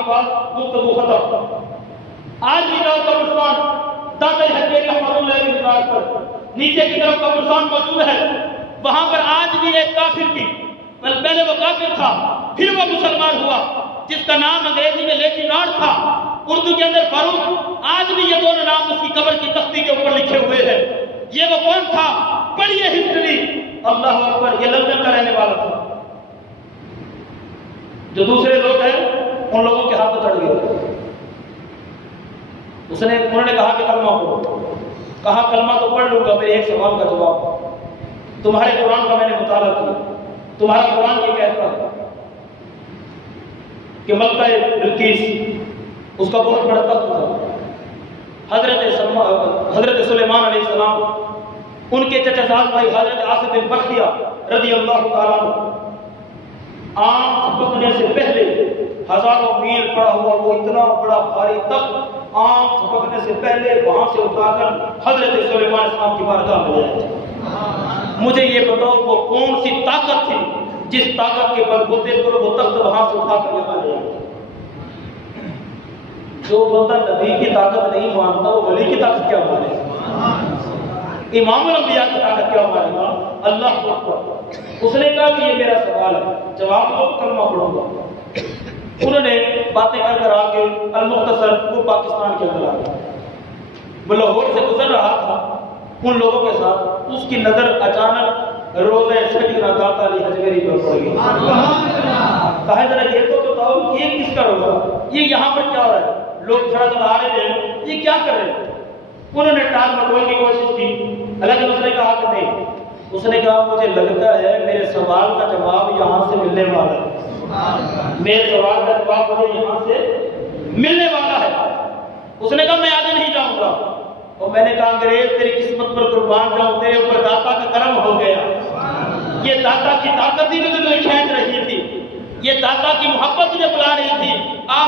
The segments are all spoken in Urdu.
کے بعد گفتگو ختم. آج بھی جاؤ قبرستان داتا حجیری رحمۃ اللہ کی مزار پر نیچے کی طرف قبرستان موجود ہے. وہاں پر آج بھی ایک کافر کی، پہلے وہ کافر تھا پھر وہ مسلمان ہوا، جس کا نام انگریزی میں لیجی ناڈ تھا، اردو کے اندر فاروق. آج بھی یہ دونوں نام اس کی قبر کی تختی کے اوپر لکھے ہوئے ہیں. یہ وہ کون تھا؟ پڑھیے ہسٹری. اللہ اکبر. یہ لندن کا رہنے والا تھا. جو دوسرے لوگ ہیں ان لوگوں کے ہاتھ چڑھ گئے. انہوں نے کہا کہ کلمہ پڑھو. کہا کلمہ تو پڑھ لوں گا، میرے ایک سوال کا جواب. تمہارے قرآن کا میں نے مطالعہ کیا، تمہارا قرآن یہ کہتا ہے کہ ملکہ بلقیس اس کا بہت بڑا تخت تھا. حضرت سلیمان علیہ السلام، ان کے چچا زاد بھائی حضرت آصف بن بختیہ رضی اللہ تعالیٰ عنہ، آنکھ پکنے سے پہلے ہزاروں میل پڑا ہوا وہ اتنا بڑا بھاری تخت آنکھ پکنے سے پہلے وہاں سے اٹھا کر حضرت سلیمان علیہ السلام کی بارگاہ میں لے آئے. مجھے یہ بتاؤ وہ کون سی طاقت تھی جس طاقت کے بلبوتے پر وہ تخت وہاں سے اٹھا کر یہاں لے آئے. جو بندہ نبی کی طاقت نہیں مانتا وہ ولی کی طاقت کیا مانے گا؟ امام الانبیاء کی طاقت کیا مانے گا؟ اللہ اکبر. اس نے کہا کہ یہ میرا سوال ہے، جواب دو، کلمہ پڑھوں گا. انہوں نے باتیں کر کر آگے المختصر وہ پاکستان کے اندر آ گئے. وہ لاہور سے گزر رہا تھا ان لوگوں کے ساتھ، اس کی نظر اچانک روزہ سیدنا داتا علی حجویری پر پڑ گئی. کہا ذرا یہ تو بتاؤ یہ کس کا روزہ، یہ یہاں پر کیا ہو رہا ہے؟ لوگ شاید آ رہے ہیں، یہ کیا کر رہے ہیں؟ انہوں نے ٹال مٹول کی کوشش کی، لیکن اس نے کہا کہ نہیں. اس نے کہا مجھے لگتا ہے میرے سوال کا جواب یہاں سے ملنے والا ہے، میرے سوال کا جواب مجھے یہاں سے ملنے والا ہے. اس نے کہا میں آگے نہیں جاؤں گا. اور میں نے کہا انگریز تیری قسمت پر قربان جاؤں، تیرے اوپر داتا کا کرم ہو گیا. یہ داتا کی طاقت ہی تجھے کھینچ رہی تھی، یہ داتا کی محبت تجھے بلا رہی تھی.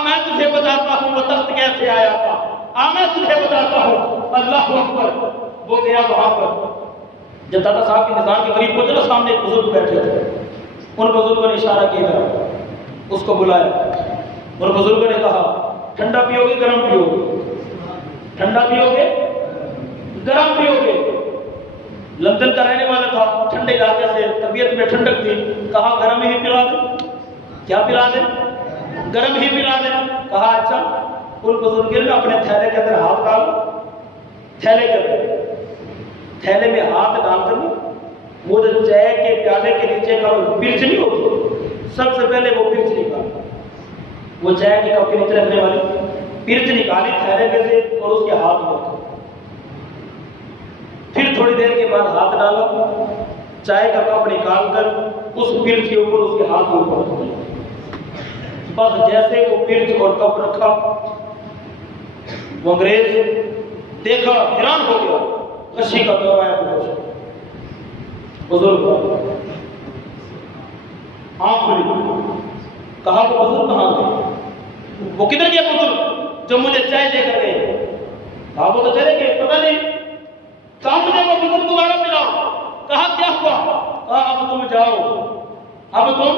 میں تجھے بتاتا ہوں وہ تخت کیسے آیا تھا، میں تجھے بتاتا ہوں. اللہ اکبر. وہ گیا وہاں پر. جب داتا صاحب کے نظام کے قریب پہنچے تو سامنے ایک بزرگ بیٹھے تھے. ان بزرگوں نے اشارہ کیا، اس کو بلایا. ان بزرگوں نے کہا ٹھنڈا پیو گے گرم پیو گے؟ ٹھنڈا پیو گے گرم پیو گے؟ لندن کا رہنے والا تھا، ٹھنڈے علاقے سے طبیعت میں ٹھنڈک تھی. کہا گرم ہی پلا دیں. کیا پلا دیں؟ گرم ہی پلا دیں. کہا اچھا. ان بزرگوں نے اپنے تھیلے کے اندر ہاتھ ڈالو. تھیلے کے اندر، تھیلے میں ہاتھ ڈال کر وہ جو چائے کے پیالے کے نیچے کا پرچ نہیں ہوتی، سب سے پہلے وہ پرچ نکالی. وہ چائے کے کپ کے نیچے رکھنے والی پرچ نکالی تھیلے میں سے اور اس کے ہاتھ میں رکھا. پھر تھوڑی دیر کے بعد ہاتھ ڈالا، چائے کا کپ نکال کر اس پرچ کے اوپر اس کے ہاتھ کے اوپر رکھ دیا. بس جیسے وہ پرچ اور کپ رکھا، وہ انگریز دیکھا حیران ہو گیا. غشی کا دور آیا بزرگ آنکھ کھلی. کہا کہ بزرگ کہاں گئے؟ وہ کدھر گیا بزرگ جو مجھے چائے دے کر گئے؟ کہا وہ تو چلے گئے، پتہ نہیں. کہا مجھے وہ بزرگ دوبارہ ملاؤ. کہا کیا ہوا؟ کہا اب تم جاؤ، اب تم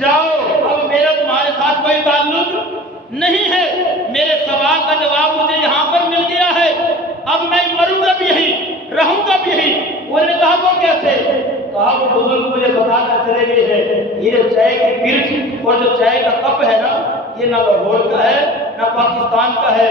جاؤ، اب میرا تمہارے ساتھ کوئی تعلق نہیں ہے. میرے سوال کا جواب مجھے یہاں پر مل گیا ہے، اب میں مروں گا بھی یہی، رہوں گا بھی یہی. انہوں نے کہا وہ کیسے؟ کہا وہ بزرگ مجھے بتا کر چلے گئے ہیں یہ جو چائے کی پرچ اور جو چائے کا کپ ہے نا، یہ نہ لاہور کا ہے نہ پاکستان کا ہے،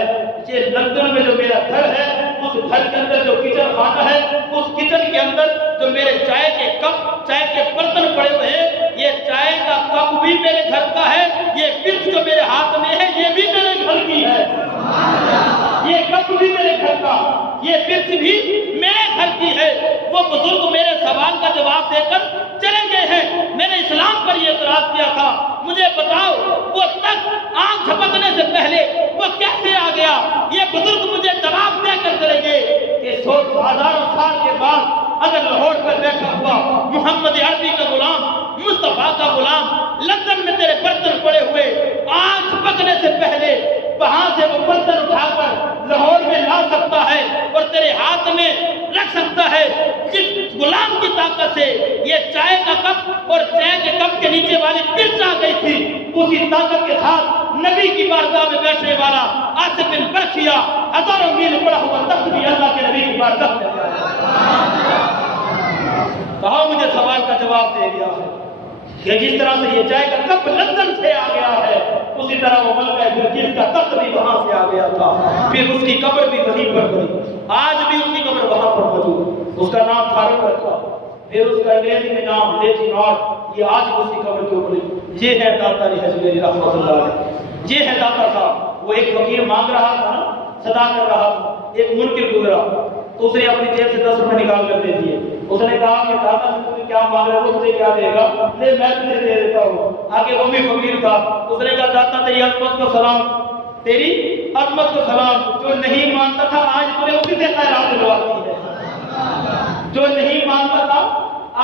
یہ لندن میں جو میرا گھر ہے اس گھر کے اندر جو کچن خانہ ہے اس کچن کے اندر جو میرے چائے کے کپ، چائے کے برتن پڑے ہوئے ہیں، یہ چائے کا کپ بھی میرے گھر کا ہے، یہ پرچ جو میرے ہاتھ میں ہے یہ بھی میرے گھر کی ہے، یہ کپ بھی میرے گھر کا، یہ پرچ بھی میرے گھر کی ہے. وہ بزرگ میرے سوال کا جواب دے کر چلے گئے ہیں. میں نے اسلام پر یہ اعتراض کیا تھا، مجھے بتاؤ وہ تک آنکھ جھپکنے سے پہلے وہ کیسے آ گیا؟ یہ بزرگ مجھے جواب دے کر چلے گئے کہ 100,000 سال کے بعد اگر لاہور پر بیٹھا ہوا محمد عربی کا غلام، مصطفیٰ کا غلام لندن میں تیرے برتن پڑے ہوئے آنکھ پکنے سے پہلے وہاں سے وہ برتن اٹھا کر لاہور میں لا سکتا ہے اور تیرے ہاتھ میں رکھ سکتا ہے، جس غلام کی طاقت سے یہ چائے کا کپ اور چائے کے کپ کے نیچے والی پرچ آ گئی تھی، اسی طاقت کے ساتھ نبی کی بارگاہ میں بیٹھنے والا آصف بن برخیا ہزاروں میل پڑا ہوا تخت بھی اللہ کے نبی کی بارگاہ میں کہا مجھے سوال کا جواب دے گیا ہے کہ جس طرح سے یہ جائے گا کب لندن سے آ گیا ہے اسی طرح وہ ملکہ بلقیس کا تخت بھی وہاں سے آ گیا تھا، پھر اس کی قبر بھی وہیں پر بنی، آج بھی اس کی قبر وہاں پر موجود، اس کا نام فاروق رکھا، پھر اس کا انگریزی میں نام لیجی ناٹ، یہ آج اس کی قبر کے اوپر۔ یہ ہے داتا علی حجویری رحمۃ اللہ علیہ، یہ ہے داتا صاحب۔ وہ ایک فقیر مانگ رہا تھا نا، صدا کر رہا تھا، ایک منکر گزرا تو اس نے اپنی جیب سے 10 روپے نکال کر دے دیے۔ اس نے کہا کہ داتا سے تجھے کیا مانگ رہا ہے، وہ تجھے کیا دے گا؟ لے میں تجھے دے دیتا ہوں۔ آگے وہ بھی فقیر تھا، اس نے کہا داتا تیری عظمت کو سلام، تیری عظمت کو سلام، جو نہیں مانتا تھا آج تجھے اسی سے خیرات دلواتی ہے، جو نہیں مانتا تھا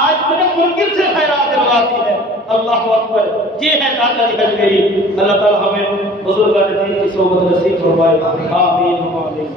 آج تجھے منکر سے خیرات دلواتی ہے۔ اللہ اکبر، یہ ہے داتا علی حجویری۔ اللہ تعالی ہمیں بزرگان دین کی صحبت نصیب فرمائے، آمین آمین۔